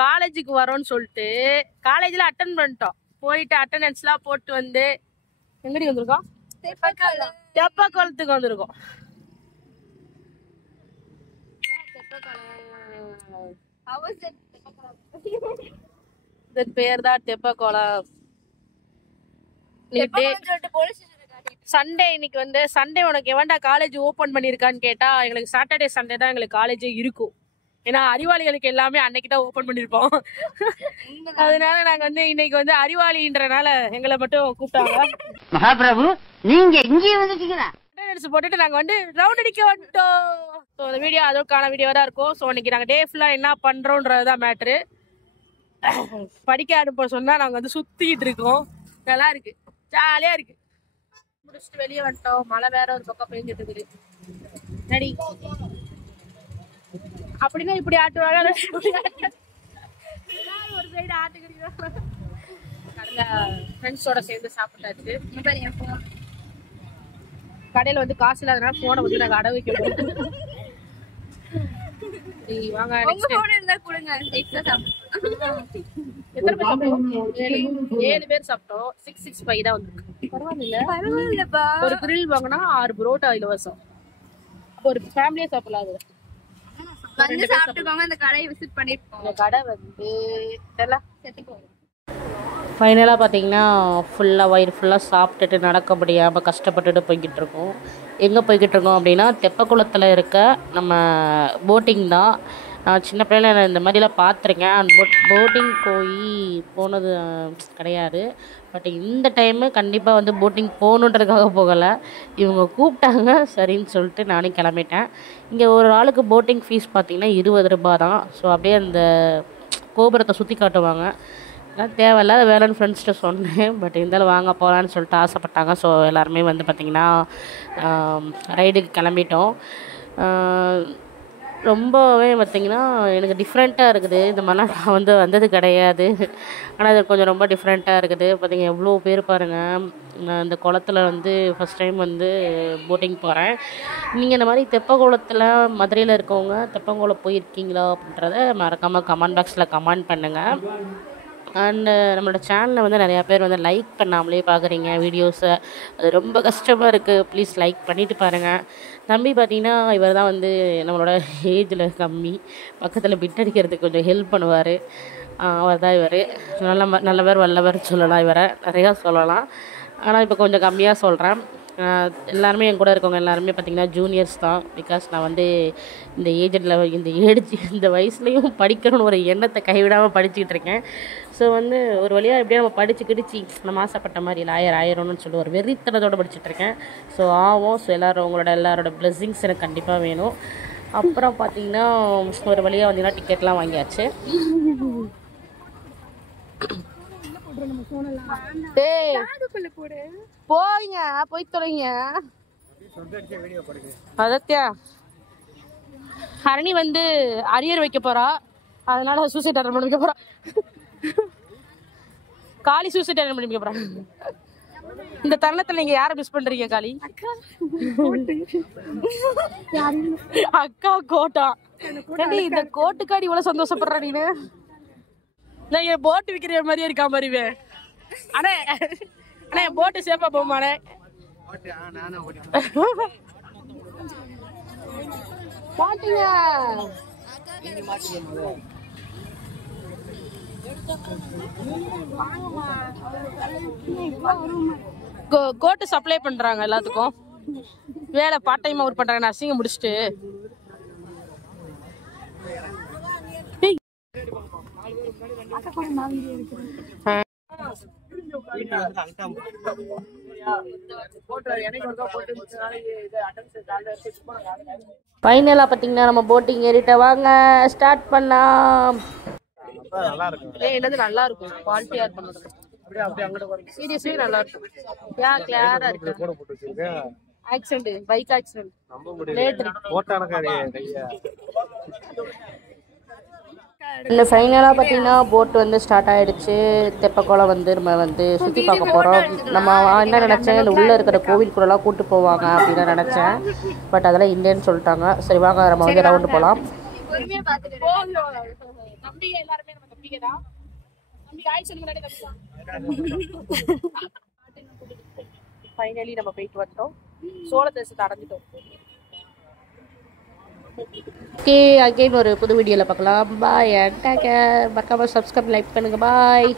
காலேஜுக்கு வரோன்னு சொல்லிட்டு காலேஜில் அட்டன் பண்ணிட்டோம். போயிட்டு அட்டண்டன்ஸ்லாம் போட்டு வந்து எங்கடி வந்திருக்கோம்? தெப்பக்குளத்துக்கு வந்திருக்கோம். பேர் தான் தெப்பக்குளம். சண்டே இன்னைக்கு வந்து சண்டே உனக்கு எவன்டா காலேஜ் ஓபன் பண்ணிருக்கான்னு கேட்டா எங்களுக்கு சாட்டர்டே சண்டே தான் எங்களுக்கு காலேஜே இருக்கும். ஏன்னா அறிவாளிகளுக்கு எல்லாமே அன்னைக்கு தான் ஓபன் பண்ணிருப்போம். அதனால நாங்க வந்து இன்னைக்கு வந்து அறிவாளின்றனால எங்களை மட்டும் கூப்பிட்டாங்க. மகாபிரபு நீங்க இங்கேயே வந்துட்டீங்களா? அட்டெண்டன்ஸ் போட்டுட்டு நாங்க வந்து ரவுண்ட் அடிக்க வந்துட்டோம். ஸோ அந்த வீடியோ அதற்கான வீடியோ தான் இருக்கும். ஸோ இன்னைக்கு நாங்கள் டே ஃபுல்லாக என்ன பண்றோன்றதுதான் மேட்ரு. படிக்க அனுப்ப சொன்னா நாங்க வந்து சுத்திட்டு இருக்கோம். நல்லா இருக்கு, ஜாலியா இருக்கு. முடிச்சுட்டு வெளியே வந்துட்டோம். மழை வேற ஒரு பக்கம் பெஞ்சிட்டு இருக்குது. நடி அப்படின்னா இப்படி ஆட்டுவாங்க, ஒரு சைடு ஆட்டுக்கிறீங்க. ஃப்ரெண்ட்ஸோட சேர்ந்து சாப்பிட்டாச்சு. கடையில வந்து காசு இல்லாதனால போனை வந்து நாங்க அடை வைக்க போறோம். வாங்க எத்தனை பேர் சாப்பிட்டோம்? 7 பேர் சாப்பிட்டோம். 665 தான் வந்துருக்கு. பரவாயில்ல. ஒரு கிரில் வாங்கினா 6 புரோட்டா இலவசம். ஒரு ஃபேமிலியே சாப்பிடலாம். அது வந்து சாப்பிட்டுக்கோங்க. இந்த கடையை விசிட் பண்ணிருக்கோம். இந்த கடை வந்து எல்லாம் செத்துக்கோங்க. ஃபைனலாக பார்த்தீங்கன்னா ஃபுல்லாக வயிறு ஃபுல்லாக சாப்பிட்டுட்டு நடக்க முடியாமல் கஷ்டப்பட்டுட்டு போய்கிட்டு இருக்கோம். எங்கே போய்கிட்டு இருக்கோம் அப்படின்னா தெப்பக்குளத்தில் இருக்க நம்ம போட்டிங் தான். நான் சின்ன பிள்ளைல இந்த மாதிரிலாம் பார்த்துருக்கேன். போட்டிங் போனது கிடையாது. பட் இந்த டைமு கண்டிப்பாக வந்து போட்டிங் போகணுன்றதுக்காக போகலை. இவங்க கூப்பிட்டாங்க, சரின்னு சொல்லிட்டு நானே கிளம்பிட்டேன். இங்கே ஒரு ஆளுக்கு போட்டிங் ஃபீஸ் பார்த்திங்கன்னா 20 ரூபா தான். ஸோ அப்படியே அந்த கோபுரத்தை சுற்றி காட்டுவாங்க. அதெல்லாம் தேவையில்ல, வேலைன்னு ஃப்ரெண்ட்ஸ்கிட்ட சொன்னேன். பட் இருந்தாலும் வாங்க போகலான்னு சொல்லிட்டு ஆசைப்பட்டாங்க. ஸோ எல்லாருமே வந்து பார்த்திங்கன்னா ரைடுக்கு கிளம்பிட்டோம். ரொம்பவே பார்த்திங்கன்னா எனக்கு டிஃப்ரெண்ட்டாக இருக்குது. இந்த மாதிரிலாம் நான் வந்து வந்தது கிடையாது. ஆனால் அது கொஞ்சம் ரொம்ப டிஃப்ரெண்ட்டாக இருக்குது. பார்த்திங்க எவ்வளோ பேர் பாருங்கள். நான் இந்த குளத்தில் வந்து ஃபஸ்ட் டைம் வந்து போட்டிங் போகிறேன். நீங்கள் இந்த மாதிரி தெப்பக்குளத்தில் மதுரையில் இருக்கவங்க தெப்பக்குளம் போயிருக்கீங்களா அப்படின்றத மறக்காமல் கமெண்ட் பாக்ஸில் கமெண்ட் பண்ணுங்கள். அண்டு நம்மளோட சேனலில் வந்து நிறையா பேர் வந்து லைக் பண்ணாமலே பார்க்குறீங்க வீடியோஸை. அது ரொம்ப கஷ்டமாக இருக்குது. ப்ளீஸ் லைக் பண்ணிவிட்டு பாருங்கள். தம்பி பார்த்திங்கன்னா இவர் தான் வந்து நம்மளோட ஏஜில் கம்மி. பக்கத்தில் பிட் அடிக்கிறதுக்கு கொஞ்சம் ஹெல்ப் பண்ணுவார். அவர் தான் இவர். நல்லவர் வல்லவர் சொல்லலாம், இவரை நிறையா சொல்லலாம். ஆனால் இப்போ கொஞ்சம் கம்மியாக சொல்கிறேன். எல்லாருமே என் கூட இருக்கவங்க எல்லாருமே பார்த்திங்கன்னா ஜூனியர்ஸ் தான். பிகாஸ் நான் வந்து இந்த வயசுலேயும் படிக்கணும்னு ஒரு எண்ணத்தை கைவிடாமல் படிச்சுக்கிட்டு இருக்கேன். ஸோ வந்து ஒரு வழியாக எப்படியா நம்ம படித்து கிடிச்சு நம்ம ஆசைப்பட்ட மாதிரி ஆயிரணும்னு சொல்லி ஒரு வெறித்தனத்தோடு படிச்சுட்ருக்கேன். ஸோ ஆகும். ஸோ எல்லாரோட பிளெஸ்ஸிங்ஸ் எனக்கு கண்டிப்பாக வேணும். அப்புறம் பார்த்திங்கன்னா ஒரு வழியாக வந்தீங்கன்னா டிக்கெட்லாம் வாங்கியாச்சு. போய்ங்க போய் தொலைங்க. அதத்தியா ஹரணி வந்து அரியர் வைக்க போறா. அதனால சூசைட் அட்டன் பண்ணிக்க போறா. காளி சூசைட் அட்டன் பண்ணிக்க போறா. இந்த தருணத்துல நீங்க யாரை மிஸ் பண்றீங்க காளி? அக்கா கோட்டா. இந்த கோட்டுக்காடி இவ்வளவு சந்தோஷப்படுற நீனு? நான் போட்டு விக்கிற மாதிரியே இருக்கா மாதிரிவே. அண்ணே அண்ணே போட்டு சேஃபா போமாண்ணே. மாட்டீங்க கோட்டு சப்ளை பண்றாங்க எல்லாத்துக்கும். வேலை பார்ட் டைம் ஒர்க் பண்றாங்க. நர்சிங்க முடிச்சுட்டு ஃபைனலாக பார்த்தீங்கன்னா நம்ம போட்டிங் ஏறிட்ட வாங்க ஸ்டார்ட் பண்ணலாம். என்னது நல்லா இருக்கும், குவாலிட்டியா இருக்கும். சீரியஸ்லி நல்லா இருக்கும். கிளியரா இருக்கு. Accident, bike accident. இந்த ஃபைனலாக பார்த்தீங்கன்னா போட் வந்து ஸ்டார்ட் ஆகிடுச்சு. தெப்பக்குளம் வந்து நம்ம வந்து சுற்றி பார்க்க போகிறோம். நம்ம என்ன நினச்சேன், இந்த உள்ளே இருக்கிற கோவிலுக்குள்ளெல்லாம் கூப்பிட்டு போவாங்க அப்படின்னு நினச்சேன். பட் அதெல்லாம் இல்லைன்னு சொல்லிட்டாங்க. சரி வாங்க நம்ம வந்து ரவுண்டு போகலாம். தம்பிங்க எல்லாருமே நம்ம தம்பிங்க தான். தம்பி ஆய் சொல்லுங்க தம்பி. ஃபைனலி நம்ம போயிட்டு வந்தோம். சோழ தேசத்தை அடைஞ்சிட்டோம். ஓகே, அகைன் ஒரு புது வீடியோவில் பார்க்கலாம். பாய். மறக்காம சப்ஸ்கிரைப் லைக் பண்ணுங்க. பாய்.